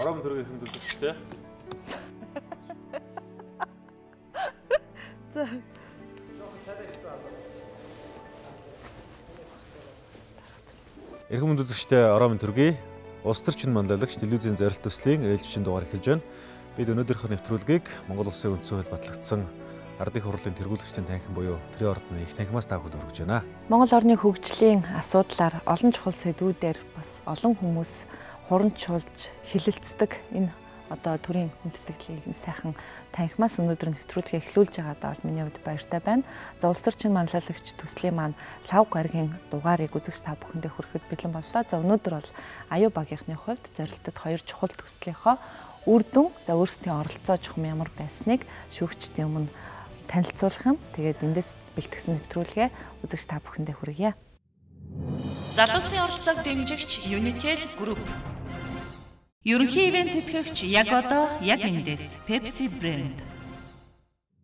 Орон төргийн хэмдүүлдэг шүү дээ. За. Эрхэм хүнд үзэгчдээ орон төргийн улс төрчин манлайлагч телевизийн зорилт төслийн ээлжийн дугаар эхэлж байна. Бид өнөөдрийнхөө нэвтрүүлгийг Монгол Улсын үндсэн хууль батлагдсан Ардын хурлын тэргүүлэгчдийн танхим буюу Тэрийн ордны их танхимаас та бүхэнд хүргэж байна. Монгол орны хөгжлийн асуудлаар олон чухал сэдвүүдээр бас олон хүмүүс хурамчулж хилэлцдэг энэ одоо төрийн хүндэтгэлийг сайхан танхимаас өнөөдөр нэвтрүүлгээ эхлүүлж байгаадаа бол миний хувьд баяртай байна. За улс төрчин манлайлагч төслийн маань лав гарагийн дугаарыг үзэгч та бүхэндээ хүрэхэд бэлэн боллоо. За өнөөдөр бол аюу багийнхны хувьд зорилтод хоёр чухал төслийнхоо үр дүн за өөрсдийн оролцоо чухам ямар байсныг шүүгчдийн өмнө танилцуулах юм. Тэгээд эндээс бэлтгэсэн нэвтрүүлгээ үзэгч та бүхэндээ хүргье. Залуусын оролцоог дэмжигч Unitel Group. Ерөнхий ивент тэтгэгч яг одоо яг эндээс Pepsi брэнд.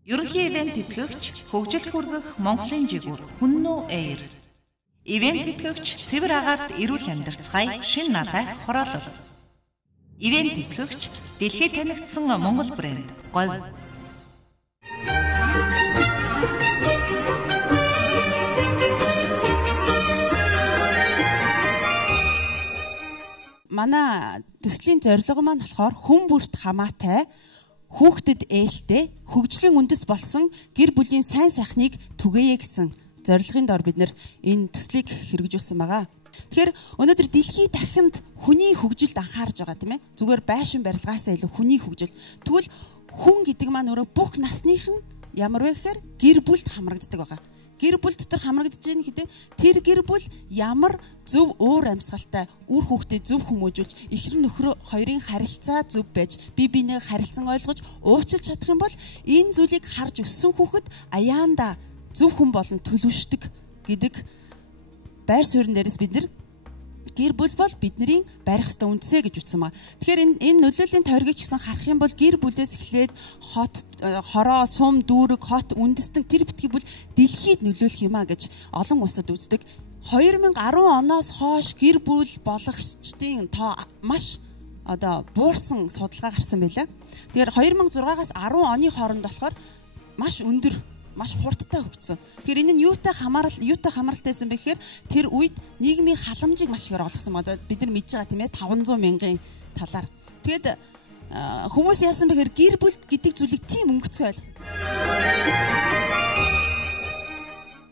Ерөнхий ивент тэтгэгч хөгжилд хүргэх Монголын жигүүр Хүннүү Air. Ивент тэтгэгч цэвэр агаарт эрүүл амьдарцгаая шин налайх хороолол. Ивент тэтгэгч дэлхийд танигдсан Монгол брэнд Говь. Манай төслийн зорилго маань болохоор хүн бүрт хамаатай, хүүхдэд ээлтэй, хөгжлийн үндэс болсон гэр бүлийн сайн сайхныг түгээе гэсэн зорилгын дор бид энэ төслийг хэрэгжүүлсэн байгаа. Тэгэхээр өнөөдөр дэлхийд дахинд хүний хөгжилд анхаарж байгаа тийм ээ. Зүгээр байшин барилгаасаа илүү хүний хөгжил. Тэгвэл хүн гэдэг маань өөрөө бүх насныхан ямар вэ гэхээр гэр бүлд хамрагддаг байгаа. Гэр бүл дотор хамрагдаж байгаа хэдий тэр гэр бүл ямар зөв уур амьсгалтай үр хүүхдэд зөв хүмүүжүүлж эхэр нөхөр хоёрын харилцаа зөв байж бие биенээ харилцан ойлгож уучлж чадах юм бол энэ зүйлийг харж өссөн хүүхэд аяанда зөв хүн болон төлөвшдөг гэдэг байр суурин дээрээс бид гэр бүл бол бидний барих ёстой үндсээ гэж үтсэн ба. Тэгэхээр энэ нөлөөлийн тойргийг гэсэн харах юм бол гэр бүлээс эхлээд хот, хороо, сум, дүүрэг, хот, үндэстэн тэр битгий бүл дэлхийд нөлөөлөх юм а гэж олон улсад үздэг. 2010 оноос хойш гэр бүл болгогчдын тоо маш буурсан судалгаа гарсан байлаа. Тэгэхээр 2006-аас 10 оны хооронд болохоор маш өндөр маш хурдтай хөгжсөн. Тэгэхээр энэ нь юутай хамааралтайсан бэ гэхээр тэр үед нийгмийн халамжийг маш ихээр олгосон байна. Бид нар мэдж байгаа тийм ээ 500 мянган талаар. Тэгээд хүмүүс яасан бэ гэхээр гэр бүл гэдэг зүйлийг тийм өнгөцгөө ойлгосон.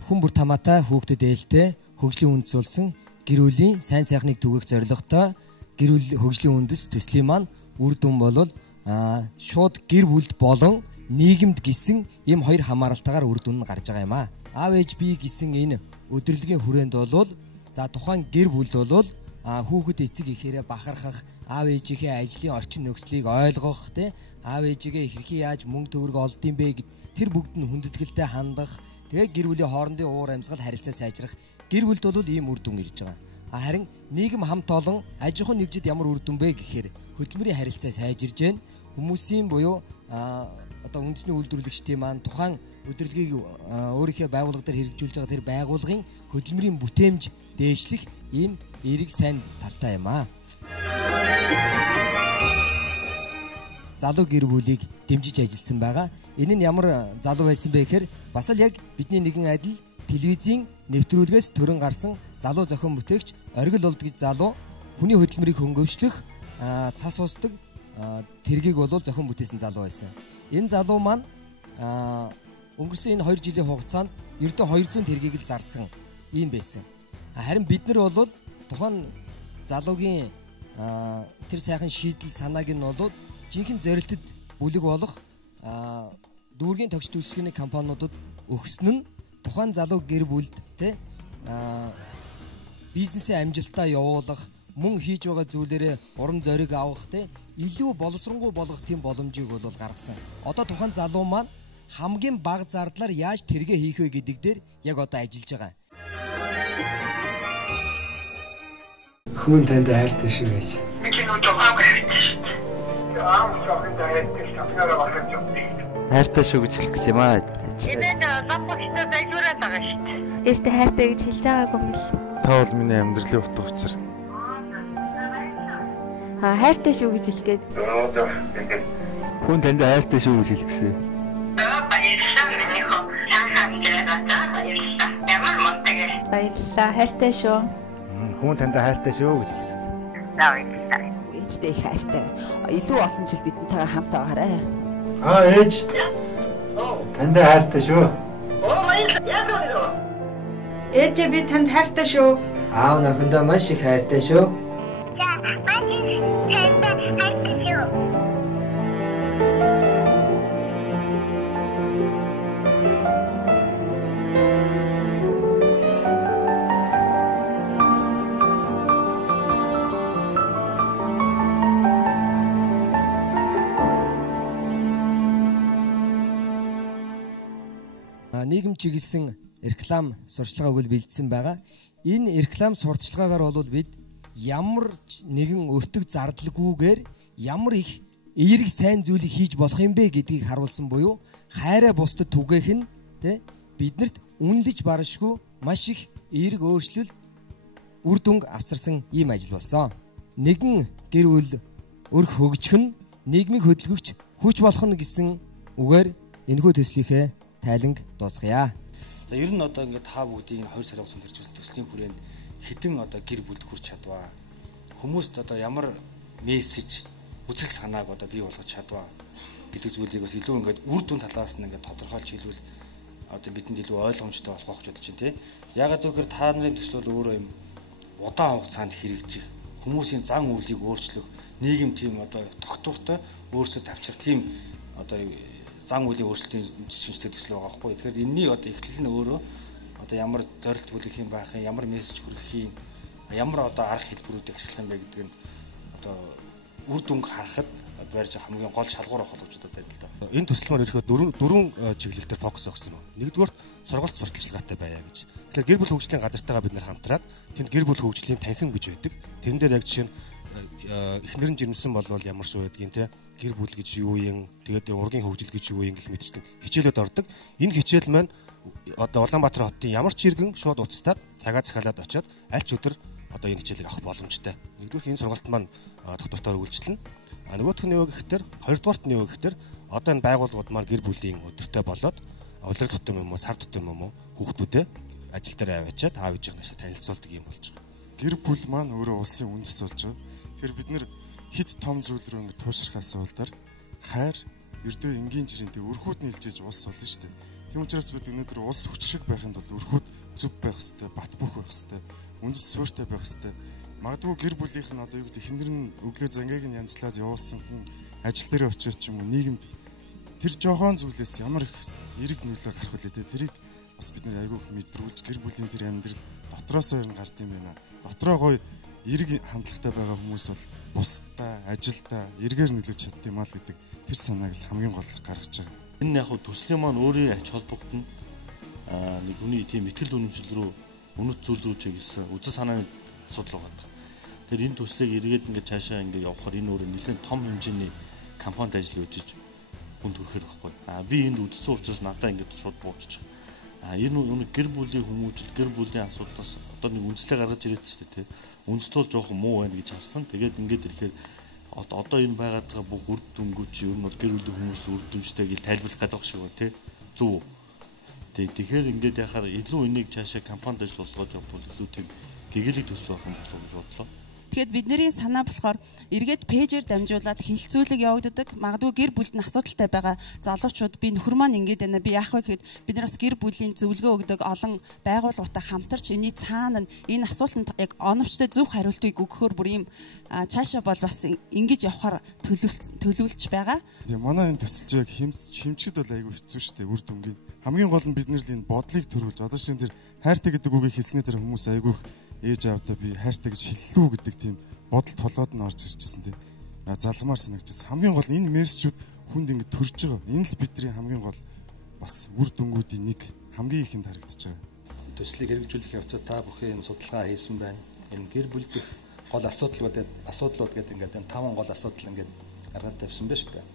Хүн бүрт хамаатай, хүүхдэд ээлтэй, хөгжлийн үндэс болсон гэр бүлийн сайн сайхныг түгэх зорилготой гэр бүл хөгжлийн үндэс төслийн маань үр дүн бол шууд гэр бүлд болон нийгэмд гисэн ийм хоёр хамааралтайгаар үр дүн нь гарч байгаа юм аа. Аав ээж бие гисэн энэ өдөрлөгийн хүрээнд бол за тухайн гэр бүлд бол хүүхэд эцэг ихээрээ бахархах, аав ээжийнхээ ажлын орчин нөхцөлийг ойлгох, аав ээжигээ хэрхэн яаж мөнгө төгрөг олдсон бэ гэд тэр бүгд нь хүндэтгэлтэй хандах, тэгээ гэр бүлийн хоорондын уур амьсгал харилцаа сайжрах гэр бүлд бол ийм үр дүн ирж байгаа. Харин нийгэм хамт олон аж ахуйн нэгжид ямар үр дүн бэ гэхээр хөдөлмөрийн харилцаа сайжирж байна. Хүмүүсийн буюу үндэсний үйлдвэрлэгчдийн маань тухайн өдөрлөгийг өөрийнхөө байгууллага дээр хэрэгжүүлж байгаа тэр байгууллагын хөдөлмөрийн бүтээмж дээшлэх ийм эерэг сайн талтай юм аа. Залуу гэр бүлийг дэмжиж ажилласан байгаа. Энэ нь ямар залуу байсан бэ гэхээр бас л яг бидний нэгэн адил телевизийн нэвтрүүлгээс төрөн гарсан залуу зохион бүтээгч Оргил Улд гэж залуу хүний хөдөлмөрийг хөнгөвчлөх цас уусдаг тэргийг бол зохион бүтээсэн залуу байсан. Энэ залуу маань өнгөрсөн энэ 2 жилийн хугацаанд ердөө 200 тэргийг л зарсан юм байсан. Харин бид нар бол тухайн залуугийн тэр сайхан шийдэл санааг нь бол жинхэнэ зорилтод бүлэг болох дүүргийн тогтч үйлчилгээний компаниудад өгсөн нь тухайн залуу гэр бүлд бизнесээ амжилттай явуулах, мөн хийж байгаа зүйлээрээ урам зориг авах илүү боловсронгуй болгох тийм боломжийг бол гаргасан. Одоо тухайн залуу маань хамгийн бага зардлаар яаж тэргээ хийх вэ гэдэг дээр яг одоо ажиллаж байгаа. Хүн танд хайртай шүү гэж. Хайртай шүү гэж хэлсэн юм аа. Энэ лапочтой байлгуураад байгаа шүү дээ. Eerste хайртай гэж хэлж байгаагүй юм л. Та бол миний амьдралын утга учир. хайртай шүү гэж хэлгээд. Хүн танд хайртай шүү гэж хэлсэн. Баярлалаа миний хоо. Ямар мундаг. Баярлалаа хайртай шүү. Хүн танд хайртай шүү гэж хэлсэн. Баярлалаа. Ээжтэй их хайртай. Илүү олон жил бидэнтэйгээ хамт байгаарай. Ээж. Танд хайртай шүү. Ээжээ би танд хайртай шүү. Аав нөхөндөө маш их хайртай шүү. Нийгэм чиглэсэн реклам сурчлагааг үл бэлдсэн байгаа. Энэ реклам сурталчилгаагаар бол бид ямар нэгэн өртөг зардалгүйгээр ямар их эерэг сайн зүйлийг хийж болох юм бэ гэдгийг харуулсан буюу хайраа бусдад түгээх нь биднэрт үнэлж баршгүй маш их эерэг өөрчлөл үр дүнг авчирсан ийм ажил болсон. Нэгэн гэр бүл өрх хөгжих нь нийгмийг хөдөлгөгч хүч болох нь гэсэн үгээр энэхүү төслийнхээ тайланг дуусгая. За ер нь одоо ингээд та бүгдийн 2 сарын хугацаанд хэрэгжүүлсэн төслийн хүрээнд хэдэн одоо гэр бүлд хүрч чадваа. Хүмүүст одоо ямар мессеж, үзэл санааг одоо бий болгож чадваа гэдэг зүйлийг бас илүү ингээд үр дүн талаас нь ингээд тодорхойлж хэлвэл одоо бидэнд илүү ойлгомжтой болох гэж бодож байна тий. Ягаад гэвэл та нарын төсөл бол өөрөө юм удаан хугацаанд хэрэгжих, хүмүүсийн зан үйлийг өөрчлөх, нийгэм тийм одоо тогтвортой өөрсдөө тавьчих тийм одоо зан үйлийн өөрчлөлтийн шинжтэй төсөл байгаа байхгүй. Тэгэхээр энэний одоо эхлэл нь өөрөө одоо ямар зорилт бүлэх юм байх юм, ямар мессеж хүргэх юм, ямар одоо арга хэлбэрүүдийг ашиглах юм бэ гэдэг нь одоо үр дүнг харахад барьж хамгийн гол шалгуур авах гэж бодоод байна л да. Энэ төсөлмөр ирэхэд дөрвөн чиглэлээр фокус өгсөн юм. Нэгдүгээр сургалт сурталчилгаатай байя гэж. Тэгэхээр гэр бүл хөгжлийн газартайгаа бид нэр хамтраад тэнд гэр бүл хөгжлийн танхим гэж байдаг. Тэрэн дээр яг жишээ нь эхнэр нь жирэмсэн болвол ямар шүү гэдгийг те гэр бүл гэж юу юм тэгээд ургийн хөгжил гэж юу юм гэх мэтчдэг хичээлүүд ордог. Энэ хичээл маань одоо Улаанбаатар хотын ямар ч иргэн шууд уцтаад цагаа захиалаад очиод аль ч өдөр одоо энэ хичээлийг авах боломжтой. Нэгдүгээр энэ сургалт маань доктортоор үйлчлэнэ. Нөгөөх нь юу гэхээр хоёрдугаарт нь юу гэхээр одоо энэ байгууллагууд маань гэр бүлийн өдөртэй болоод улирал тутам юм уу сар тутам юм уу хүүхдүүдэд ажил дээр аваачаад аав ээжийнхнээс танилцуулдаг юм болж байгаа. Гэр бүл маань өөрөө улсын үндэс болж байгаа. Тэгэхээр бид нэр хит том зүйл рүү ингэ туушрахаас уулдаар хайр ердөө энгийн жирэнтэй өрхүүд нийлжээж улс болно шүү дээ. Тийм учраас бид өнөөдөр улс хүчрэг байхын тулд өрхүүд зөв байх хэрэгтэй, бат бөх байх хэрэгтэй, үндэс суурьтай байх хэрэгтэй. Магадгүй гэр бүлийнх нь одоо юу гэдэг эхнэр нь өглөө зангааг нь янзлаад явуулсан хүн ажил дээр очиж ч юм уу нийгэмд тэр жохон зүйлээс ямар их эерэг нөлөө гарах вэ те тэрийг бас бид нэр айгүй мэдрүүлж гэр бүлийн тэр амьдрал дотроосоо ер нь гард юм байна. Дотроо гоё эерэг хандлагатай байгаа хүмүүс бол бусдаа ажилдаа эргээр нөлөөж чаддаг юм аа л гэдэг тэр санааг л хамгийн гол гаргаж байгаа. Энэ яг төслийн маань өөрийн ач холбогдол нэг хүний тийм ихтгэл үнэмшил рүү үнэт зүйл рүү чиглэсэн үзэл санааны асуудал байгаа. Тэр энэ төслийг эргээд ингээд цаашаа ингээд явахаар энэ өөрөө нэлээд том хэмжээний компанид ажил үзэж хүнд хүрэхээр байхгүй. Би энд үдцсэн учраас надаа ингээд шууд бууччих. Энэ гэр бүлийн хүмүүжил, гэр бүлийн асуудлаас одоо нэг үндслээ гаргаж ирээд ч тийм үндслэл жоохон муу байна гэж харсан. Тэгээд ингээд ирэхээр одоо энэ байгаад байгаа бүх үр дүнгууд чи ер нь бол гэр бүлийн хүмүүжил үр дүнжтэй гэж тайлбарлах гэдэг шиг байна тийм зөв. Тэгэхээр ингээд яхаар илүү энийг цаашаа компанид ажил болгоод явбал илүү тийм гэгээлэг төсөл болох юм болов уу гэж бодлоо. Тэгэхэд бидний санаа болохоор эргээд пэйжээр дамжуулаад хилцүүлэг явагддаг. Магадгүй гэр бүлд нь асуудалтай байгаа залуучууд би нөхөр маань ингэж байна. Би яах вэ гэхэд бид нар бас гэр бүлийн зөвлөгөө өгдөг олон байгууллагатай хамтарч энэ цаана энэ асуултанд яг оновчтой зөв хариултыг өгөхөөр бүр юм цаашаа бол бас ингэж явахаар төлөвлөж байгаа. Тийм манай энэ төсөлж яг хэмчгэд бол айгүй хэцүү шүү дээ үр дүнгийн. Хамгийн гол нь бид нар энэ бодлыг төрүүлж одоо шинэ тэр хайртай гэдэг үгийг хэлснээр тэр хүмүүс айгүй ээж аавдаа би хайртай гэж хэллүү гэдэг тийм бодол толгойд нь орж ирчихсэн тийм. Залмаар санагдчихсан. Хамгийн гол энэ мессежүүд хүнд ингэ төрж байгаа. Энэ л бидний хамгийн гол бас үр дүнгуудын нэг хамгийн ихэнд харагдаж байгаа. Төслийг хэрэгжүүлэх явцад та бүхэн судалгаа хийсэн байна. Энэ гэр бүл дэх гол асуудлууд гэдэг ингээд энэ 5 гол асуудал ингээд гаргаад тавьсан байна шүү дээ.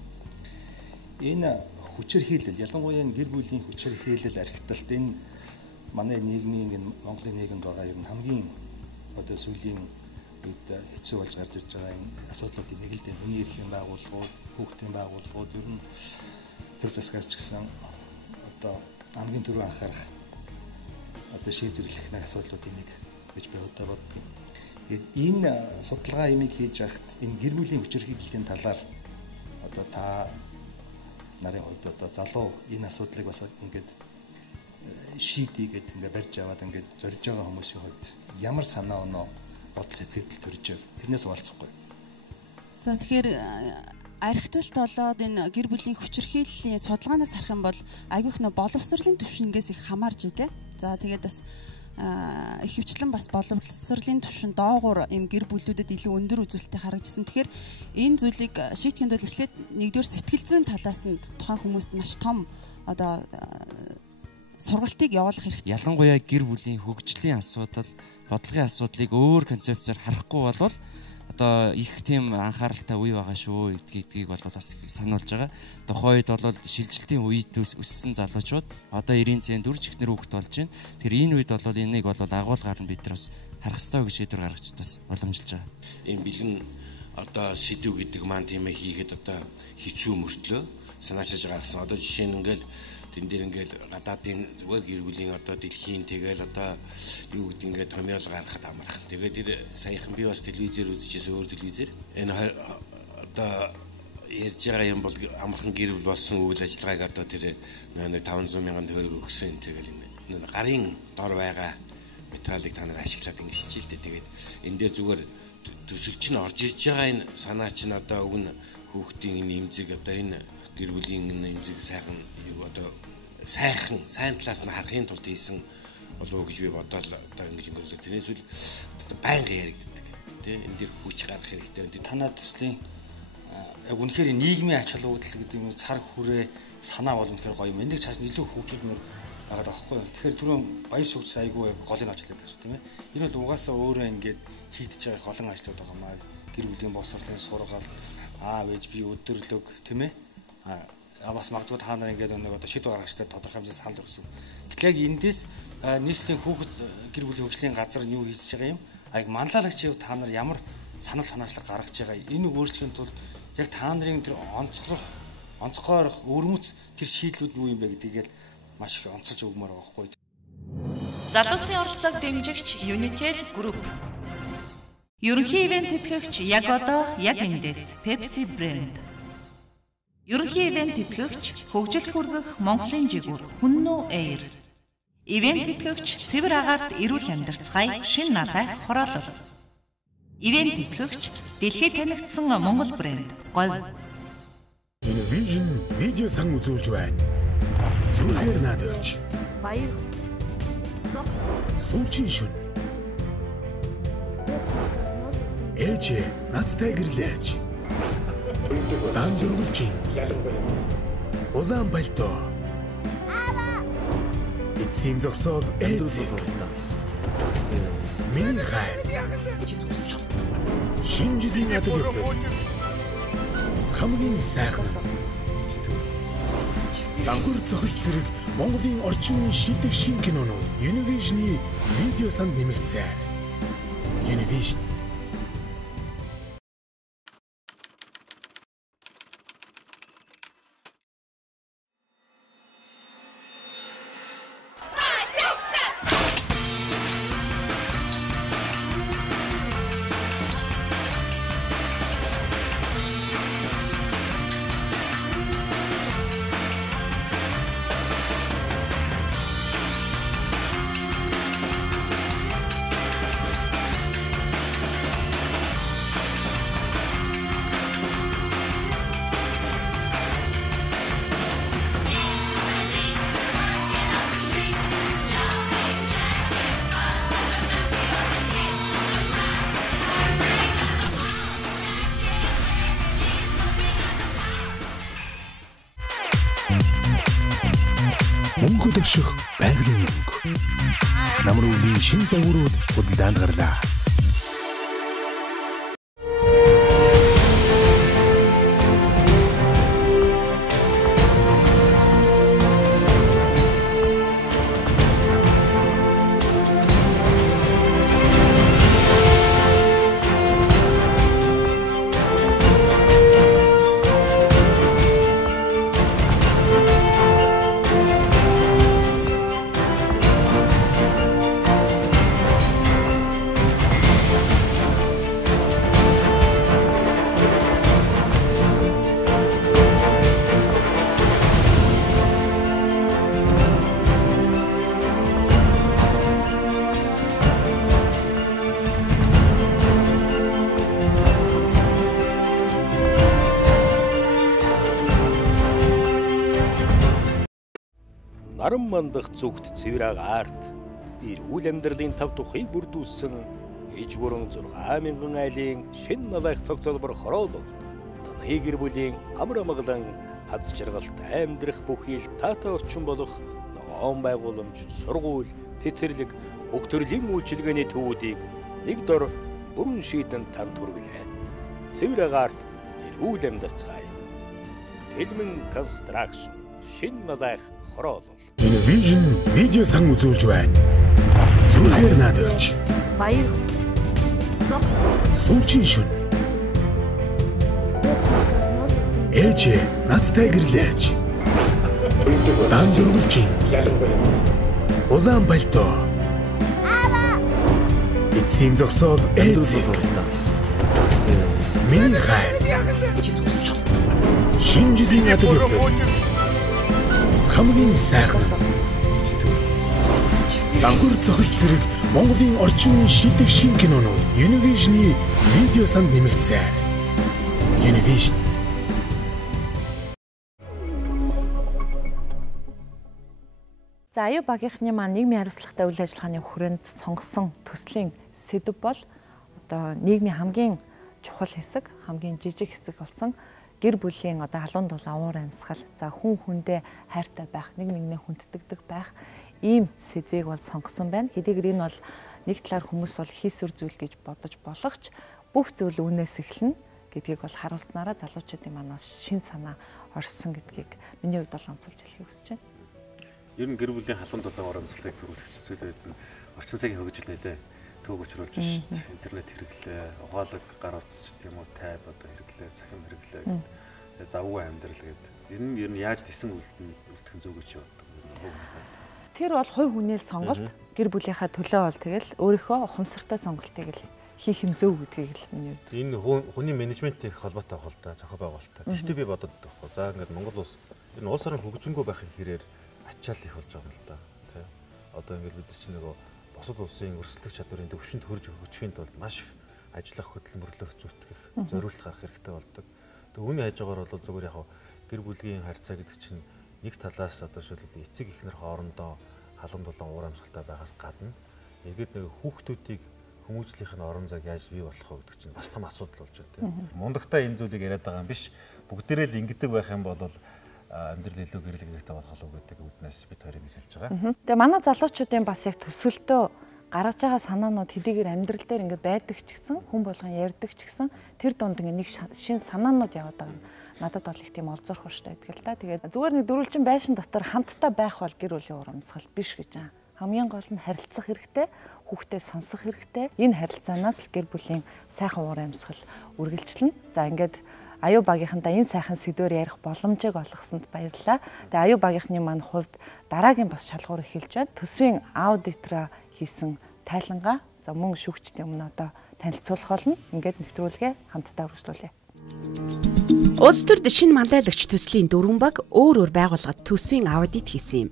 Энэ хүчээр хийлэл ялангуяа энэ гэр бүлийн хүчээр хийлэл архиталт энэ манай нийгмийн Монголын нийгэмд байгаа юм хамгийн одоо сүүлийн бид хэцүү болж гарч ирж байгаа энэ асуудлуудын нэг л дээ хүний эрхийн байгууллагууд, хүүхдийн байгууллагууд ер нь төр засгаас ч гэсэн одоо хамгийн түрүү анхаарах одоо шийдвэрлэх нэг асуудлуудын нэг гэж би одоо боддог. Тэгээд энэ судалгаа имийг хийж байхад энэ гэр бүлийн хүчирхийллийн талаар одоо та нарын хувьд одоо залуу энэ асуудлыг бас ингээд шийдий гэд ингээд барьж аваад ингээд зорж байгаа хүмүүсийн хувьд ямар санаа оноо бодол сэтгэл төрж байв. Тэрнээс уулзахгүй. За тэгэхээр архитулт болоод энэ гэр бүлийн хүчирхийллийн судалгаанаас харах юм бол айгүйх нэ боловсролын түвшингээс их хамаарж ийлээ. За тэгээд бас ихэвчлэн бас боловсролын түвшин доогуур юм гэр бүлүүдэд илүү өндөр үзүүлэлттэй харагдсан. Тэгэхээр энэ зүйлийг шийтгэхэд бол эхлээд нэгдүгээр сэтгэл зүйн талаас нь тухайн хүмүүст маш том одоо сургалтыг явуулах хэрэгтэй. Ялангуяа гэр бүлийн хөгжлийн асуудал, бодлогын асуудлыг өөр концепцээр харахгүй болвол одоо их тийм анхааралтай үе байгаа шүү гэдгийг бол бас сануулж байгаа. Тухайн үед бол шилжилтийн үед өссөн залуучууд одоо 90 цент дүрж ихнэр хүүхэд болж байна. Тэгэхээр энэ үед бол энийг бол агуулгаар нь бид нар бас харах ёстой гэж шийдвэр гаргаж бас боломжилж байгаа. Энэ бэлэн одоо сэдв гэдэг маань тийм ээ хийхэд одоо хэцүү мөртлөө санаачиж гарсан. Одоо жишээ нь ингээл тэн дээр ингээл гадаадын зүгээр гэр бүлийн одоо дэлхийн тэгэл одоо юу гэдэг ингээд томьёол гаргахад амарх. Тэгээд тэр саяхан би бас телевизээр үзчихсэн өөр телевизээр энэ одоо ярьж байгаа юм бол амархан гэр бүл болсон үйл ажиллагааг одоо тэр 500 мянган төгрөг өгсөн тэгэл энэ гарын дор байгаа материалыг та нар ашиглаад ингэ шижил дээ. Тэгээд энэ дээр зүгээр төсөлч нь орж ирж байгаа энэ санаа чинь одоо уг нь хүүхдийн энэ эмзэг одоо энэ гэр бүлийн энэ эмзэг сайхан юу одоо сайн талаас нь харахын тулд хийсэн болов уу гэж би бодоод одоо ингэж өнгөрлөө. Тэрнээс үл байнга яригддаг. Тэ энэ дэр хүч гаргах хэрэгтэй. Танаа төслийн яг үнэхээр нийгмийн ач холбогдол гэдэг нь цар хүрээ санаа бол үнэхээр гоё юм. Энийг цааш илүү хөгжүүлмээр байгаа байхгүй юу. Тэгэхээр түрүүн баяр шүгч айгүй голын ажил гэдэг шүү, тийм ээ. Энэ бол угаасаа өөрөө ингээд хийдэж байгаа голын ажлууд байгаа маа. Гэр бүлийн боловсролын сургаал, аав ээж бие өдөрлөг, тийм ээ. Бас магадгүй та нар ингээд нэг одоо шийдвэр гаргахтай тодорхой хэмжээнд санал өгсөн. Гэтэл яг эндээс нийслэлийн хүүхэд гэр бүлийн хөгжлийн газар нь юу хийж байгаа юм? Аяг манлайлагч юу та нар ямар санаачлаг гаргаж байгаа. Энийг өөрчлөхийн тулд яг та нарын тэр онцгойрох өрмөц тэр шийдлүүд юу юм бэ гэдгийг маш их онцолж өгмөр байгаа байхгүй. Залуусын оролцоог дэмжигч Unitel Group. Ерөнхий ивент тэтгэгч яг одоо яг эндээс Pepsi Brand. Ерөнхий ивент тэтгэгч хөгжилд хүргэх Монголын жигүүр Хүннүү Air. Ивент тэтгэгч цэвэр агаарт эрүүл амьдарцгаая шин налайх хороолол. Ивент тэтгэгч дэлхийд танигдсан Монгол брэнд Говь. Vision видео сан үзүүлж байна. Зүрхээр наадагч. Баяр. Сүүлчийн шүн. Ээж надтай гэрлээч. Сан дөрвөлжин. Улаан пальто. Эцсийн зогсоол эцэг. Миний хай. Шинжлэлийн адаг явдал. Хамгийн сайхан. Дангур цогц зэрэг Монголын орчин үеийн шилдэг шин кинонууд Univision-ы видео санд нэмэгдсэн. Univision. Мөнгө дэвших байгалийн мөнгө. Намруулийн шин загварууд худалдаанд гарлаа. наран мандах зүгт цэврэг арт эрүүл амьдралын тав тухыг бүрдүүлсэн иж бүрэн 6,000 айлын шин налайх цогцолбор хороолол таны гэр бүлийн амар амгалан аз жаргалт амьдрах бүхий л таатай орчин болох ногоон байгууламж, сургууль, цэцэрлэг, бүх төрлийн үйлчилгээний төвүүдийг нэг дор бүрэн шийдэн танд хүргэлээ. Цэврэг арт эрүүл амьдарцгаая. Тэлмэн констракшн шин налайх хороолол. Энэ Vision видео сан үзүүлж байна. Зүрхээр наадаж. Баяр. Сүүлчийн шүн. Ээжээ надтай гэрлээч. Дан дөрвөлжин. Улаан пальто. Эцсийн зогсоол ээцэг. Миний хай. Шинэ жилийн адил өвтөл. Хамгийн сайхан. Дангур цохил зэрэг Монголын орчин үеийн шилдэг шин кинонууд Univision-ы видео санд нэмэгдсэн. Univision. За аюу багийнхны маань нийгмийн хариуцлагатай үйл ажиллагааны хүрээнд сонгосон төслийн сэдэв бол одоо нийгмийн хамгийн чухал хэсэг, хамгийн жижиг хэсэг болсон гэр бүлийн одоо халуун дулаан уур амьсгал, за хүн хүндээ хайртай байх, нэг нэгнээ хүндэтгдэг байх ийм сэдвийг бол сонгосон байна. Хэдийгээр энэ бол нэг талаар хүмүүс бол хийсвэр зүйл гэж бодож болохч бүх зүйл үнээс эхэлнэ гэдгийг бол харуулснараа залуучуудын манаас шин санаа орсон гэдгийг миний хувьд бол онцолж хэлхийг хүсэж байна. Ер нь гэр бүлийн халуун дулаан уур амьсгалыг төрүүлэх зүйлүүд нь орчин цагийн хөгжил нэлээ төвөг учруулж байна шүү дээ. Интернет хэрэглээ, ухаалаг гар утас ч гэдэг юм уу, тайп одоо хэрэглээ, цахим хэрэглээ гэдэг. Завгүй амьдрал гэдэг. Ер нь яаж тэсэн үлдэхин зөв гэж боддог. Тэр бол хувь хүний сонголт, гэр бүлийнхаа төлөө бол тэгэл өөрийнхөө ухамсартай сонголтыг л хийх юм зөв гэдгийг л миний хувьд. Энэ хүний менежменттэй их холбоотой хол та зохио байгуулалттай. Гэхдээ би бодод байхгүй. За ингээд Монгол улс энэ улс орон хөгжингөө байхын хэрээр ачаал их болж байгаа юм л да. Тэ. Одоо ингээд бид чинь нөгөө бусад улсын өрсөлдөх чадварын төвшөнд хөрж өгөхийн тулд маш их ажиллах, хөдөлмөрлөх, зүтгэх, зориулт гарах хэрэгтэй болдог. Тэг үүний хажуугаар бол зүгээр яг гэр бүлийн харьцаа гэдэг чинь нэг талаас одоо шилбэл эцэг эхнэр хоорондоо халуун дулаан уур амьсгалтай байгаас гадна эргээд нэг хүүхдүүдийг хүмүүжлийнх нь орон зайг яаж бий болох вэ гэдэг чинь бас том асуудал болж байна тийм. Мундагтаа энэ зүйлийг яриад байгаа юм биш. Бүгдээрээ л ингэдэг байх юм бол амьдрал илүү гэрэл гэрэлтэй болох уу гэдэг үднээс бид хоёрыг гэж хэлж байгаа. Тэгээ манай залуучуудын бас яг төсөлтөө гаргаж байгаа санаанууд хэдийгээр амьдрал дээр ингээд байдаг ч гэсэн хүн болгон ярьдаг ч гэсэн тэр дунд ингээд нэг шин санаанууд яваад байгаа юм. Надад бол их тийм олзуурах хөштэй байдаг л да. Тэгээд зүгээр нэг дөрвөлжин байшин дотор хамтдаа байх бол гэр бүлийн уур амьсгал биш гэж байна. Хамгийн гол нь харилцах хэрэгтэй, хүүхдээ сонсох хэрэгтэй. Энэ харилцаанаас л гэр бүлийн сайхан уур амьсгал үргэлжлэнэ. За ингээд аюу багийнхандаа энэ сайхан сэдвээр ярих боломжийг олгосонд баярлалаа. Тэгээ аюу багийнхны маань хувьд дараагийн бас шалгуур эхэлж байна. Төсвийн аудитороо хийсэн тайлангаа за мөн шүүгчдийн өмнө одоо танилцуулах болно. Ингээд нэвтрүүлгээ хамтдаа үргэлжлүүлье. Улс төрд шинэ манлайлагч төслийн 4 баг өөр байгууллагад төсвийн аудит хийсэн юм.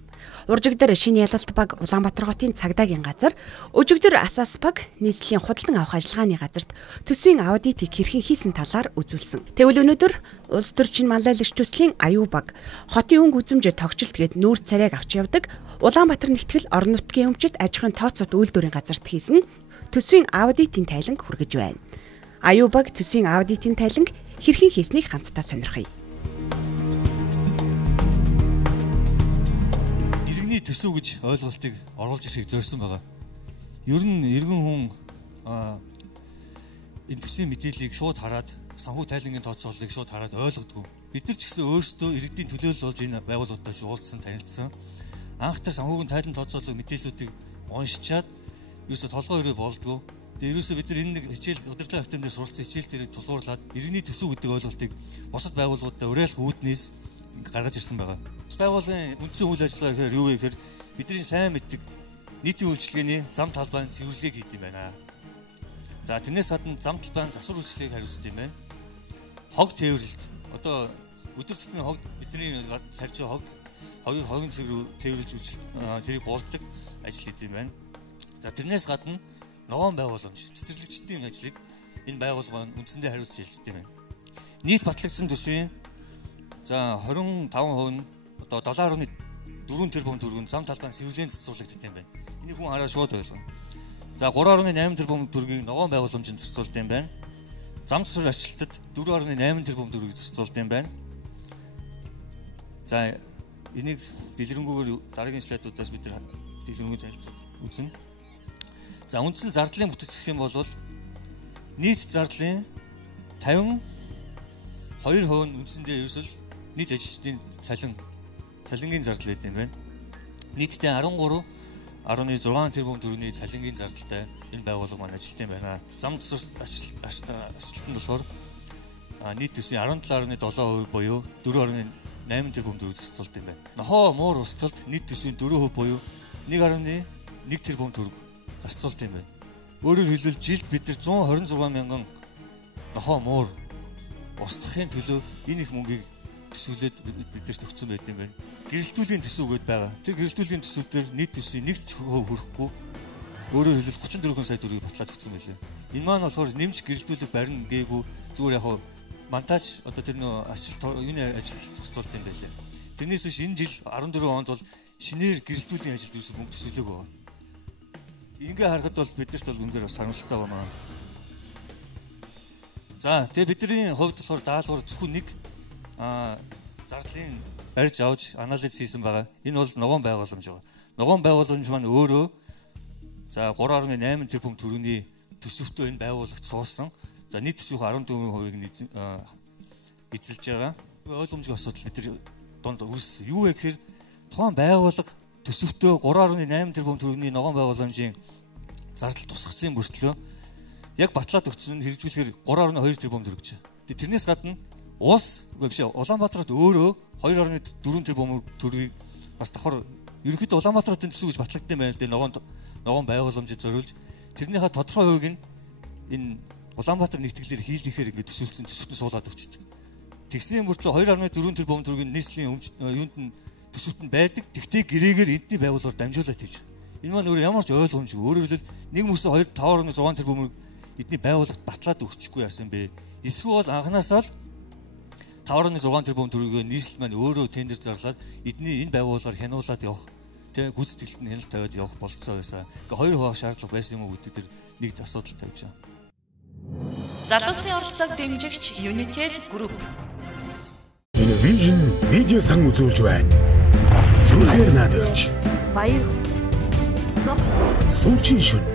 Уржигдэр шинэ ялалт баг Улаанбаатар хотын цагдаагийн газар, өжигдөр Асаас баг нийслэлийн худалдан авах ажиллагааны газарт төсвийн аудитыг хэрхэн хийсэн талаар үзүүлсэн. Тэгвэл өнөөдөр улс төр шинэ манлайлагч төслийн аюу баг хотын өнгө үзэмж тогтчлт гээд нүүр царайг авч явдаг Улаанбаатар нэгтгэл орон нутгийн өмчит аж ахуйн тооцоот үйлдвэрийн газарт хийсэн төсвийн аудитын тайланг хүргэж байна. Аюу баг төсвийн аудитын тайланг хэрхэн хийснийг хамтдаа сонирхъя. Иргэний төсөв гэж ойлголтыг оруулж ирэхийг зорьсон байгаа. Ер нь иргэн хүн энэ төсвийн мэдээллийг шууд хараад санхүү тайлангийн тооцооллыг шууд хараад ойлгодгүй. Бид нар ч гэсэн өөрсдөө иргэдийн төлөөлөл болж энэ байгууллагатай уулзсан, танилцсан. Анх тэр санхүүгийн тайлан тооцооллын мэдээллүүдийг уншичаад ерөөсө толгой өрөө болдгоо. Тэгээ ерөөсө бид нар энэ нэг хичээл удирдлага активн дээр суралцсан хичээл дээр тулгуурлаад иргэний төсөв гэдэг ойлголтыг бусад байгууллагуудад уриалах үүднээс гаргаж ирсэн байгаа. Байгууллагын үндсэн үйл ажиллагаа гэхээр юу вэ гэхээр бидний сайн мэддэг нийтийн үйлчилгээний зам талбайн цэвэрлэгийг хийдэг юм байна. За тэрнээс гадна зам талбайн засвар үйлчилгээг хариуцдаг юм байна. Хог тээвэрлэлт одоо өдөр тутмын хог бидний тарьж байгаа хогийн цэг рүү тээвэрлж тэрийг буурдаг ажил хийдэг юм байна. За тэрнээс гадна ногоон байгууламж, цэцэрлэгчдийн ажлыг энэ байгууллага нь үндсэндээ хариуцсан хэлцдэг юм байна. Нийт батлагдсан төсвийн за 25% нь одоо 4 тэрбум төгрөг зам талбайн цэвэрлэн зарцуулагддаг юм байна. Энийг хүн хараад шууд ойлгоо. За 3.8 тэрбум төгрөгийг ногоон байгууламжинд зарцуулдаг юм байна. Зам засвар ажилтнад 4.8 тэрбум төгрөгийг зарцуулдаг юм байна. За энийг дэлгэрэнгүйгээр дараагийн слайдуудаас бид нар дэлгэрэнгүй танилцуулж үзнэ. За үндсэн зардлын бүтэц гэх юм бол нийт зардлын 52% нь үндсэндээ ерөөсөл нийт ажилчдын цалингийн зардал байдаг юм байна. Нийтдээ 13.6 тэрбум төгрөгийн цалингийн зардалтай энэ байгууллага маань ажилтсан юм байна. Зам засвар ажилтнанд болохоор нийт төсвийн 17.7% буюу 4.8 тэрбум төгрөг зарцуулдаг юм байна. Нохоо муур ус талд нийт төсвийн 4% буюу 1.1 тэрбум төгрөг зарцуулдаг юм байна. Өөрөөр хэлбэл жилд бид нар 126 мянган нохоо муур устгахын төлөө энэ их мөнгийг төсвөлээд бидэрт өгсөн байт юм байна. Гэрэлтүүлийн төсөв гээд байгаа. Тэр гэрэлтүүлийн төсөвдөр нийт төсвийн 1% хүрэхгүй өөрөөр хэлбэл 34 сая төгрөгийг батлаад өгсөн байлээ. Энэ маань болохоор нэмж гэрэлтүүлэг барина гээгүй зүгээр яг монтаж одоо тэр нөө юуны ажил зарцуулт юм байлээ. Тэрнээс биш энэ жил 14 онд бол шинээр гэрэлтүүлийн ажилд ерөөсөө мөнгө төсөөлөөг байна. Ингээ харахад бол бидэрт бол үнээр бас харамсалтай байна. За тэгээ бидний хувьд болохоор даалгавар зөвхөн нэг зардлын барьж авч анализ хийсэн байгаа. Энэ бол ногоон байгууламж байгаа. Ногоон байгууламж маань өөрөө за 3.8 тэрбум төгрөгийн төсөвтөө энэ байгууллагт суусан. За нийт төсвийн 14%-ийг эзэлж байгаа. Ойлгомжтой асуудал бид донд үүссэн. Юу вэ гэхээр тухайн байгууллага төсөвтөө 3.8 тэрбум төгрөгийн ногоон байгууламжийн зардал тусгацсан мөртлөө яг батлаад өгсөн нь хэрэгжүүлэхээр 3.2 тэрбум төгрөг. Тэрнээс гадна Улс биш Улаанбаатарт өөрөө 2.4 тэрбум төгрөгийг бас давхар ерөнхийдөө Улаанбаатарын төсөв гэж батлагдсан байна л дээ ногоон байгууламжид зориулж тэрнийхээ тодорхой хувийг нь энэ Улаанбаатар нэгтгэлээр хийлгэхээр ингэ төсөөлсөн төсөвтөнд суулгаад өгчдөг. Тэгсний мөртлөө 2.4 тэрбум төгрөгийн нийслэлийн юунд нь төсөвт нь байдаг. Тэгтээ гэрээгээр эдний байгууллагаар дамжуулаад хийж. Энэ маань өөр ямар ч ойлгомжгүй. Өөрөөр хэлбэл нэг мөсөө 5.6 тэрбумыг эдний байгууллагт батлаад өгчихгүй яасан бэ? Эсвэл анханасаа л 5.6 тэрбум төгрөгийн нийслэл маань өөрөө тендер зарлаад эдний энэ байгууллагаар хянуулаад явах тэг гүйцэтгэлд нь хяналт тавиад явах болцоо байсан. Ингээ 2 хуваах шаардлага байсан юм уу гэдэг тэр нэг асуудал тавьж байгаа. Залуусын оролцоог дэмжигч Unitel Group. Univision видео сан үзүүлж байна. Зүрхээр наадагч. Баяр. Сүүлчийн шүн.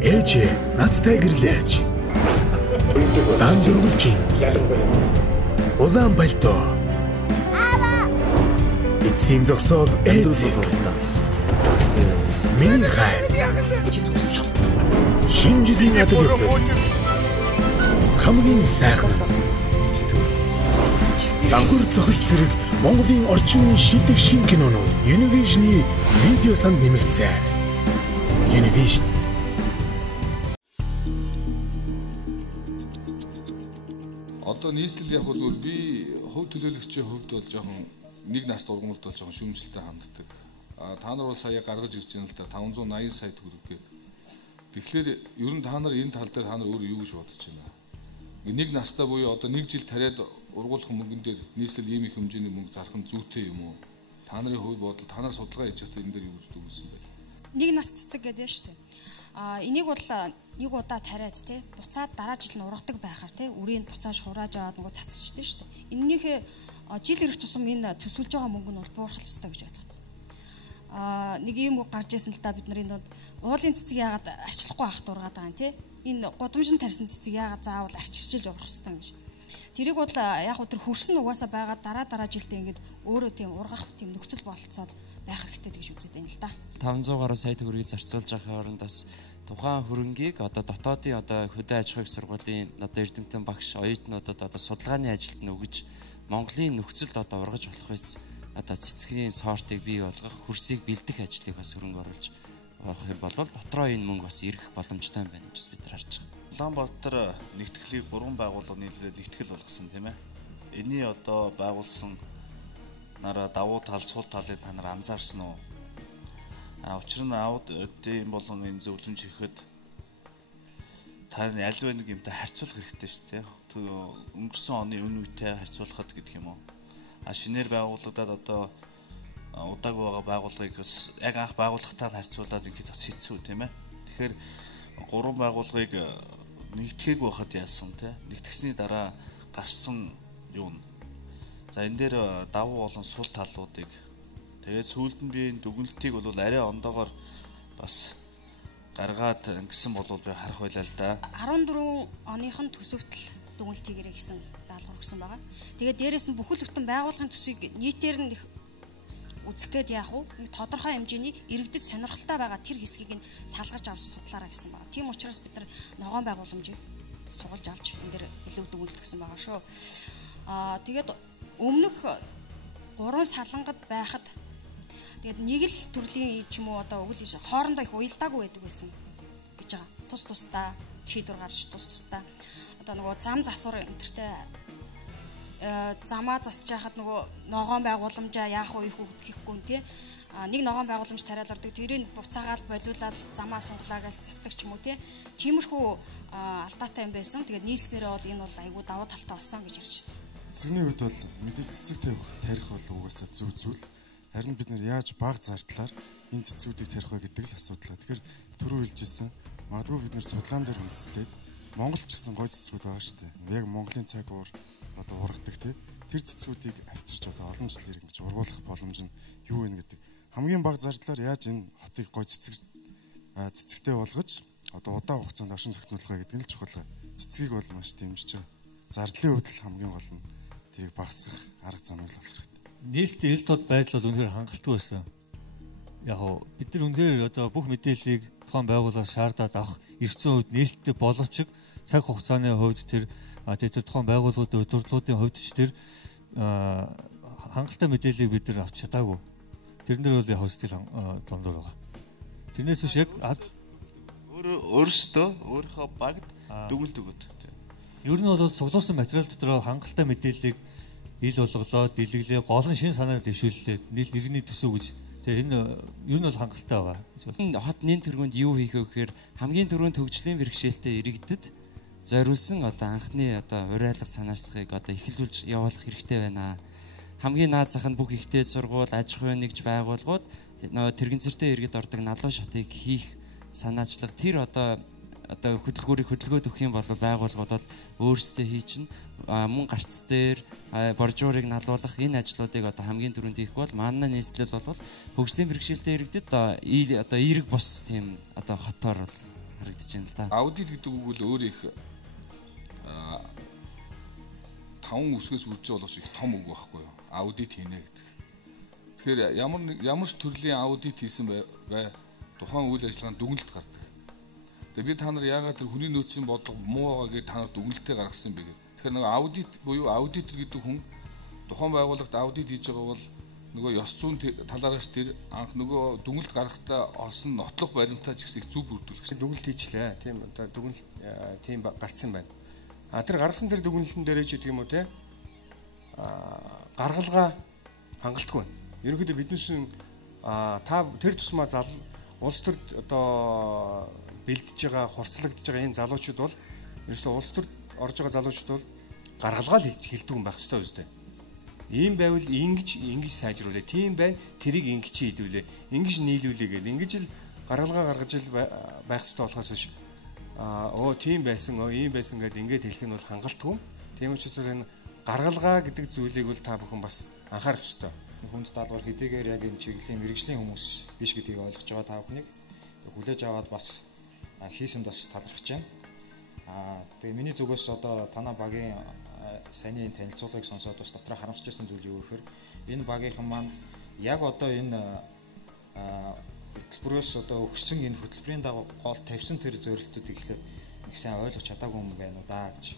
Ээж надтай гэрлээч. Сан дөрвөлжин. Улаан пальто. Эцсийн зогсоол эцэг. Миний хай. Шинжлэлийн адил явдал. Хамгийн сайхан. Ангар цохил зэрэг Монголын орчин үеийн шилдэг шин кинонууд Univision-ы видео санд нэмэгдсэн. Univision. Одоо нийслэл яг бол би хөв төлөөлөгчийн хувьд бол жоохон нэг нас дургамалд бол жоохон шүүмжлэлтэй ханддаг. Та нар бол сая гаргаж ирж байгаа л да 580 сая төгрөг гээд. Тэгэхээр ер нь та нар энэ тал дээр та нар өөр юу гэж бодож байна? Нэг настай буюу одоо нэг жил тариад ургуулах мөнгөн дээр нийслэл ийм их хэмжээний мөнгө зарах нь зүйтэй юм уу? Та нарын хувьд бодол та нар судалгаа хийж байхдаа энэ дээр юу гэж дүгнсэн бэ? Нэг нас цэцэг гэдэг нь шүү дээ. Энийг бол нэг удаа тариад те буцаад дараа жил нь ургадаг байхаар те үрийн буцааж хурааж аваад нөгөө цацчихдаг шүү дээ. Эннийхээ жил ирэх тусам энэ төсвөлж байгаа мөнгө нь бол буурах ёстой гэж боддог. Нэг юм гарч ирсэн л та бид нар энэ уулын цэцэг яагаад арчлахгүй байх дургаад байгаа юм те. Энэ гудамжин тарьсан цэцэг яагаад заавал арчилж урах ёстой юм гэж. Тэрийг бол яг өдөр хөрсөн угаасаа байгаа дараа жилдээ ингээд өөрөө тийм ургах тийм нөхцөл бололцоод байх хэрэгтэй гэж үзээд байна л да. 500 гаруй сая төгрөгийг зарцуулж байгаа хооронд бас тухайн хөрөнгийг одоо дотоодын одоо хөдөө аж ахуйн сургуулийн одоо эрдэмтэн багш оюутнуудад одоо судалгааны ажилд нь өгж Монголын нөхцөлд одоо ургаж болох байц одоо цэцгийн сортыг бий болгох хөрсийг бэлдэх ажлыг бас хөрөнгө оруулж авах юм бол дотроо энэ мөнгө бас ирэх боломжтой юм байна гэж бид нар харж байгаа. Улаанбаатар нэгтгэлийг 3 байгууллага нийлээд нэгтгэл болгосон тийм ээ. Эний одоо байгуулсан нараа давуу тал сул талыг та нар анзаарсан уу? Учир нь аудитын болон энэ зөвлөмж хийхэд та альва нэг юмтай харьцуулах хэрэгтэй шүү дээ. Өнгөрсөн оны үн үетэй харьцуулахад гэдэг юм уу? шинээр байгуулагдаад одоо удаагүй байгаа байгууллагыг бас яг анх байгууллагатай харьцуулаад ингээд бас хэцүү тийм ээ. Тэгэхээр 3 байгууллагыг нэгтгэхийг байхад яасан тийм нэгтгэсний дараа гарсан юу нэ. За энэ дээр давуу болон сул талуудыг тэгээд сүүлд нь би энэ дүгнэлтийг бол арай ондоогоор бас гаргаад ингэсэн болов би харах байлаа л да. 14 оныхон төсөвтөл дүгнэлтийг ирээ гэсэн даалгавар өгсөн байгаа. Тэгээд дээрэс нь бүхэл бүтэн байгууллагын төсвийг нийтээр нь үзэх гээд яах вэ? Нэг тодорхой хэмжээний иргэдэд сонирхолтой байгаа тэр хэсгийг нь салгаж авч судлаарай гэсэн байна. Тийм учраас бид нар ногоон байгууламжийг сугалж авч энэ дэр илүү дүгнэлт өгсөн байгаа шүү. Тэгээд өмнөх 3 салангад байхад тэгээд нэг л төрлийн ч юм уу одоо өгөл хийж хоорондоо их уялдаагүй байдаг байсан гэж байгаа. Тус тусдаа шийдвэр гарч тус тусдаа одоо нөгөө зам засвар энтертэй замаа засж яхад нөгөө ногоон байгууламжаа яах вэ гэхгүй тий. Нэг ногоон байгууламж тариал ордог. Тэрийг буцаагаал болиулаад замаа сунгалаагаас тасдаг ч юм уу тий. Тиймэрхүү алдаатай юм байсан. Тэгээд нийслэлээрээ бол энэ бол айгүй давуу талтай болсон гэж ярьж байна. Цэцгийн үед бол мэдээж цэцэг тавих тарих бол угаасаа зөв зүйл. Харин бид нар яаж баг зардлаар энэ цэцгүүдийг тарих вэ гэдэг л асуудал. Тэгэхээр түрүү хэлжсэн магадгүй бид нар судлаан дээр үндэслээд Монгол ч гэсэн гой цэцгүүд байгаа шүү дээ. Яг Монголын цаг уур одоо ургадаг тий. Тэр цэцгүүдийг авчирч одоо олон жил ингэж ургуулах боломж нь юу вэ гэдэг. Хамгийн бага зардлаар яаж энэ хотыг гой цэцэгтэй болгож одоо удаан хугацаанд оршин тогтнуулах вэ гэдэг нь л чухал. Цэцгийг бол маш дэмжиж байгаа. Зардлын хувьд л хамгийн гол нь тэрийг багасгах арга замыг болох хэрэгтэй. Нээлттэй ил тод байдал бол үнэхээр хангалттай байсан. Яг нь бид нар үнэхээр одоо бүх мэдээллийг тухайн байгууллагаас шаардаад авах эрхцэн хувьд нээлттэй боловч цаг хугацааны хувьд тэр тухайн байгууллагуудын удирдлагуудын хувьд ч тэр хангалттай мэдээллийг бид нар авч чадаагүй. Тэрэн дээр бол яг сэтгэл дундуур байгаа. Тэрнээс биш яг өөрөөсөө өөрийнхөө багт дүгнэлт өгöd. Ер нь бол цуглуулсан материал дотор хангалттай мэдээллийг ил болголоо, дэлгэглээ, гол нь шин санаар дэвшүүллээ. Иргэний төсөв гэж. Тэгээ энэ ер нь бол хангалттай байгаа. Энэ хот нэн тэргуунд юу хийх вэ гэхээр хамгийн түрүүнд хөгжлийн бэрхшээлтэй иргэдэд зориулсан одоо анхны одоо уриалга санаачлагыг одоо эхлүүлж явуулах хэрэгтэй байна. Хамгийн наад зах нь бүх ихтэй сургууль, аж ахуйн нэгж байгууллагууд тэрэгцэртэй иргэд ордог налуу шатыг хийх санаачлага тэр одоо хөдөлгөөрийг хөдөлгөөд өгөх юм бол байгууллагууд бол өөрсдөө хийж мөн гарц дээр боржуурыг налуулах энэ ажлуудыг одоо хамгийн түрүүнд хийх бол манай нийслэл бол хөгжлийн бэрхшээлтэй иргэдэд одоо эерэг бус тийм одоо хотоор бол харагдаж байна л да. Аудит гэдэг үг бол өөр их 5 үсгээс үрж болох их том үг байхгүй юу? Аудит хийнэ гэдэг. Тэгэхээр ямар ч төрлийн аудит хийсэн бай тухайн үйл ажиллагаанд дүгнэлт гардаг. Тэгээ би та нар яагаад тэр хүний нөөцийн бодлого муу байгаа гэж та нар дүгнэлтээ гаргасан бэ гэдэг. Тэгэхээр нэг аудит буюу аудитор гэдэг хүн тухайн байгууллагт аудит хийж байгаа бол нөгөө ёс зүйн талаараас тэр анх нөгөө дүгнэлт гаргахтаа олсон нотлох баримтаа ч гэсэн их зөв бүрдүүлэх. Дүгнэлт хийчлээ. Тийм одоо дүгнэлт тийм гарцсан байна. Тэр гаргасан тэр дүгнэлтэн дээрээ ч гэдэг юм уу те гаргалгаа хангалтгүй байна. Ерөнхийдөө биднээс та тэр тусмаа улс төрд одоо бэлдэж байгаа, хурцлагдж байгаа энэ залуучууд бол ерөөсөө улс төрд орж байгаа залуучууд бол гаргалгаа л хэлдэг юм байх ёстой үстэй. Ийм байвал ингэж сайжруулъя. Тийм бай тэрийг ингэж хийдүүлээ. Ингэж нийлүүлээ гэл. Ингэж л гаргалгаа гаргаж л байх ёстой болохоос биш. Тийм байсан, ийм байсан гэдээ ингэж хэлэх нь бол хангалтгүй. Тийм учраас энэ гаргалгаа гэдэг зүйлийг бол та бүхэн бас анхаарах ёстой. Хүнд даалгавар хэдийгээр яг энэ чиглэлийн мэрэгжлийн хүмүүс биш гэдгийг ойлгож байгаа та бүхнийг хүлээж аваад бас хийсэнд бас талархаж байна. Тэгээ миний зүгээс одоо танай багийн саяны танилцуулгыг сонсоод бас дотроо харамсаж байсан зүйл юу гэхээр энэ багийнхан маань яг одоо энэ хөтөлбөрөөс одоо өгсөн энэ хөтөлбөрийн дагуу гол тавьсан тэр зорилтуудыг ихлээр их сайн ойлгож чадаагүй юм байна уу да гэж.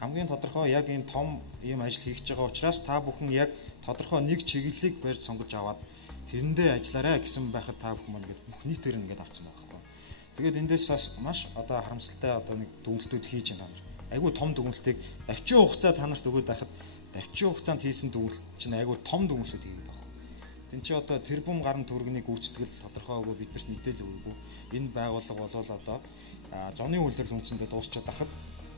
Хамгийн тодорхой яг энэ том ийм ажил хийж байгаа учраас та бүхэн яг тодорхой нэг чиглэлийг барьж сонгож аваад тэрэндээ ажиллаарай гэсэн байхад та бүхэн маань ингээд бүх нийтээр ингээд авсан байгаа байхгүй. Тэгээд эндээс маш одоо харамсалтай одоо нэг дүгнэлтүүд хийж байна. Айгүй том дүгнэлтийг давчин хугацаа та нарт өгөөд байхад давчин хугацаанд хийсэн дүгнэлт чинь айгүй том дүгнэлтүүд хийгээд байгаа. Тин чи одоо тэрбум гаруй төгрөгийн гүйцэтгэл тодорхойгүй биднэрт мэдээлэл өгөөгүй. Энэ байгууллага болвол одоо зуны үйлдвэрлэл үнцэндээ дуусчаад байхад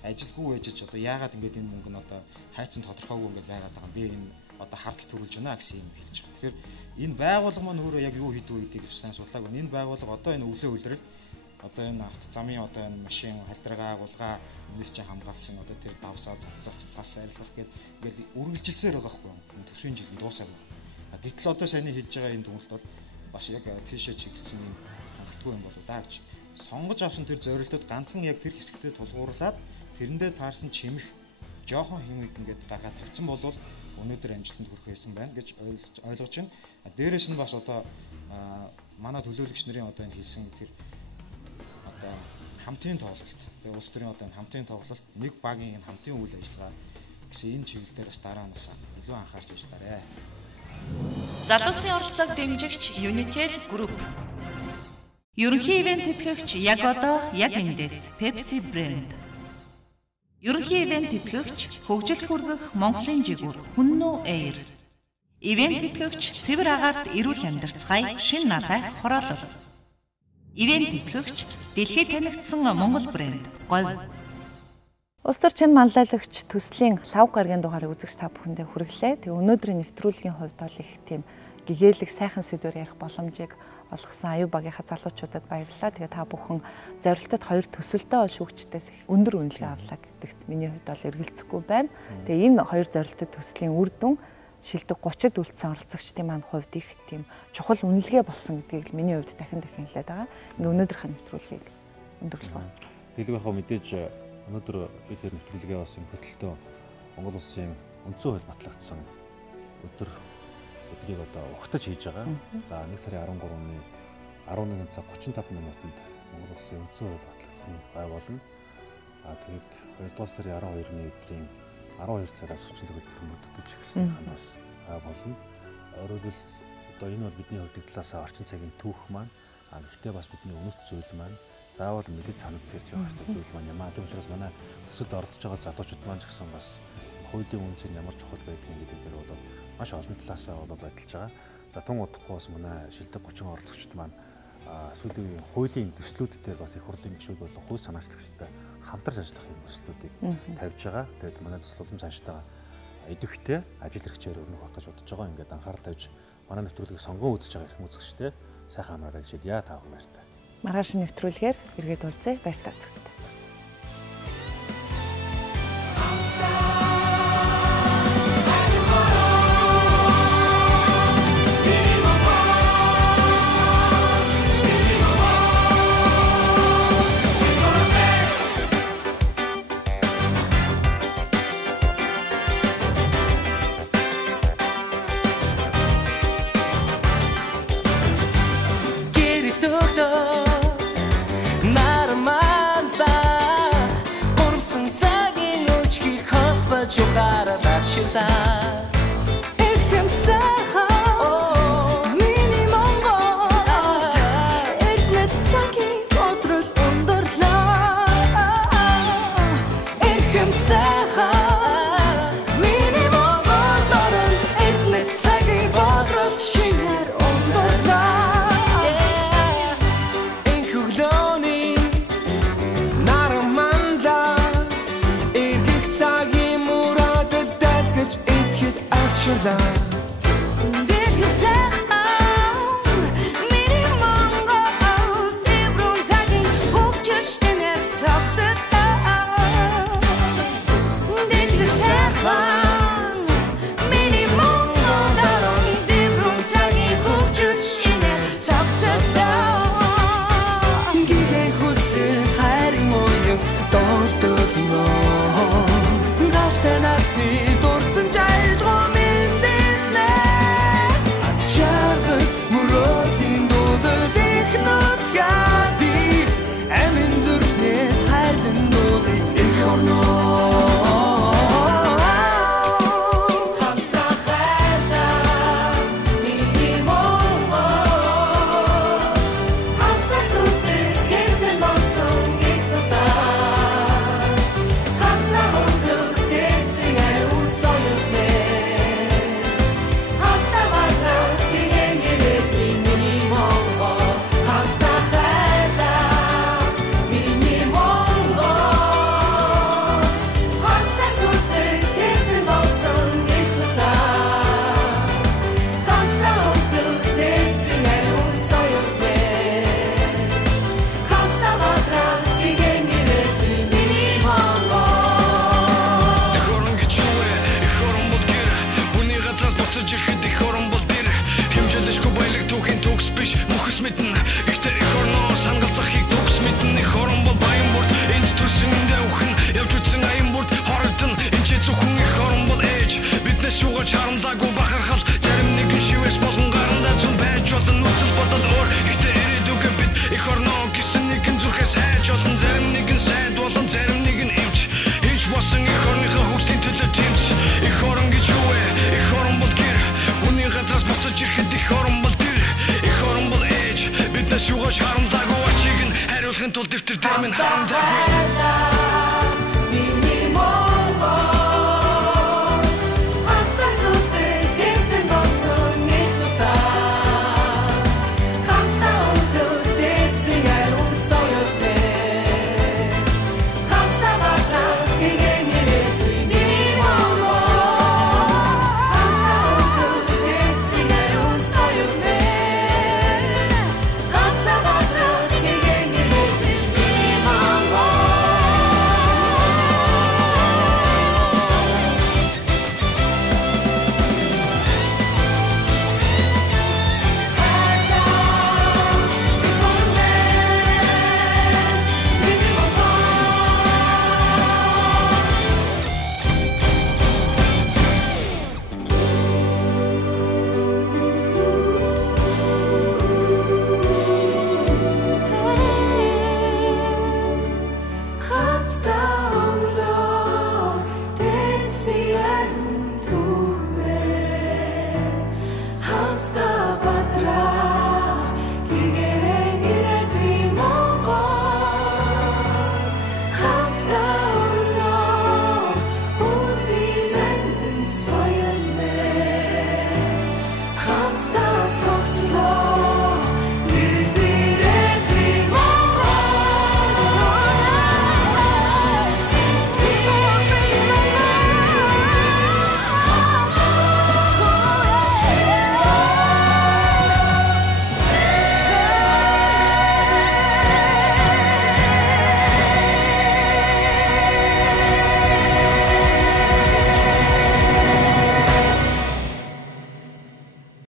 ажилгүй ээжж одоо яагаад ингэж энэ мөнгө нь одоо хайцсан тодорхойгүй ингэж байгаад байгаа юм би энэ одоо хардтал төрүүлж байна гэсэн юм хэлж байгаа. Тэгэхээр энэ байгууллага маань өөрөө яг юу хийдэг вэ гэдгийг сайн судлаагүй. Энэ байгууллага одоо энэ өвлөө үйлрэлт одоо энэ авто замын одоо энэ машин халдрагаа агуулга энэс чинь хамгаалсан одоо тэр давсаа цацах цас арилгах гэдэг ингээл үргэлжилсээр байгаа байхгүй юу? Төсвийн жилийн дуусаагүй. Гэтэл одоо саяны хэлж байгаа энэ дүгнэлт бол бас яг тийшээ чиглэсэн юм хангалтгүй юм болоо даа гэж. Сонгож авсан тэр зорилтод ганцхан яг тэр хэсэгтээ тулгуурлаад тэрэндээ таарсан чимэх жоохон хэмэд ингээд гаргаад тавьсан бол өнөөдөр амжилтанд хүрэх байсан байна гэж ойлгож байна. Дээрээс нь бас одоо манай төлөөлөгч нарын одоо энэ хийсэн тэр одоо хамтын тоглолт. Тэгээ улс төрийн одоо хамтын тоглолт нэг багийн энэ хамтын үйл ажиллагаа гэсэн энэ чиглэл дээр бас дараа нь илүү анхаарч ажиллаарай. Залуусын оролцоог дэмжигч Unitel Group. Ерөнхий ивент тэтгэгч яг одоо яг эндээс Pepsi Brand. Ерөнхий ивент тэтгэгч хөгжилд хүргэх Монголын жигүүр Хүннүү Air. Ивент тэтгэгч цэвэр агаарт эрүүл амьдарцгаая шин налайх хороолол. Ивент тэтгэгч дэлхийд танигдсан Монгол брэнд Говь. Улс төр чин манлайлагч төслийн лав гарагийн дугаарыг үзэгч та бүхэндээ хүргэлээ. Тэгээ өнөөдрийн нэвтрүүлгийн хувьд бол их тийм гэгээлэг сайхан сэдвээр ярих боломжийг олгосон аюу багийнхаа залуучуудад баярлалаа. Тэгээ та бүхэн зорилтод хоёр төсөлтөө бол шүүгчдээс их өндөр үнэлгээ авлаа гэдэгт миний хувьд бол эргэлзэхгүй байна. Тэгээ энэ хоёр зорилтод төслийн үр дүн шилдэг 30-д үлдсэн оролцогчдын маань хувьд их тийм чухал үнэлгээ болсон гэдгийг миний хувьд дахин хэлээд байгаа. Ингээ өнөөдрийнхөө нэвтрүүлгийг өндөрлөх байна. Дэлгэрэнхөө мэдээж өнөөдөр би тэр нэвтрүүлгээ бас юм хөтөлтөө Монгол улсын үндсэн хууль батлагдсан өдрийг одоо угтаж хийж байгаа. За 1 сарын 13-ны 11 цаг 35 минутанд Монгол улсын үндсэн хууль батлагдсан бай болно. Тэгээд 2 дугаар сарын 12-ны өдрийн 12 цагаас 40 төгөлдөр мөрдөж гэсэн ханаас бай болно. Өөрөөр хэлбэл одоо энэ бол бидний хувьд талаасаа орчин цагийн түүх маань. Гэхдээ бас бидний өнөт зүйл маань заавал мэдээ санал сэрж явах хэрэгтэй зүйл маань юм. Тийм учраас манай төсөлд оролцож байгаа залуучууд маань ч гэсэн бас хуулийн үнцэн ямар чухал байдгийг гэдэг дээр бол маш олон талаасаа байдалж байгаа. За тун удахгүй бас манай шилдэг 30 оролцогчид маань сүүлийн хуулийн төслүүд дээр бас их хурлын гишүүд болон хууль санаачлагчтай хамтарч ажиллах юм төслүүдийг тавьж байгаа. Тэгээд манай төсөл улам цаашдаа идэвхтэй ажил хэрэгчээр өрнөх байх гэж бодож байгаа. Ингээд анхаарал тавьж манай нэвтрүүлгийг сонгон үзэж байгаа их үзэгчтэй сайхан амраарай гэж хэлье та бүхэн баярлалаа. Маргааш нэвтрүүлгээр эргээд уулзъя. Баярлалаа үзэгчдээ. Галтай насны дурсамж айлгуу мэндэлнэ Биднээс шугаж харамлаагүй бахархал зарим нэгэн шивээс болон гарандаа зүн байж болон нүцэл бодол өөр гэхдээ ирээдүгэ бид их орноо гэсэн нэгэн зүрхээс хайж олон зарим нэгэн сайд болон зарим нэгэн ивч хинч босон их орныхоо хөгжлийн төлөө тэмц их орон гэж юу вэ их орон бол гэр хүний газраас буцаж ирэхэд их орон бол тэр их орон бол ээж биднээс шугаж харамлаагүй ачиг нь хариулахын тулд дэвтэр дээр минь харамлаагүй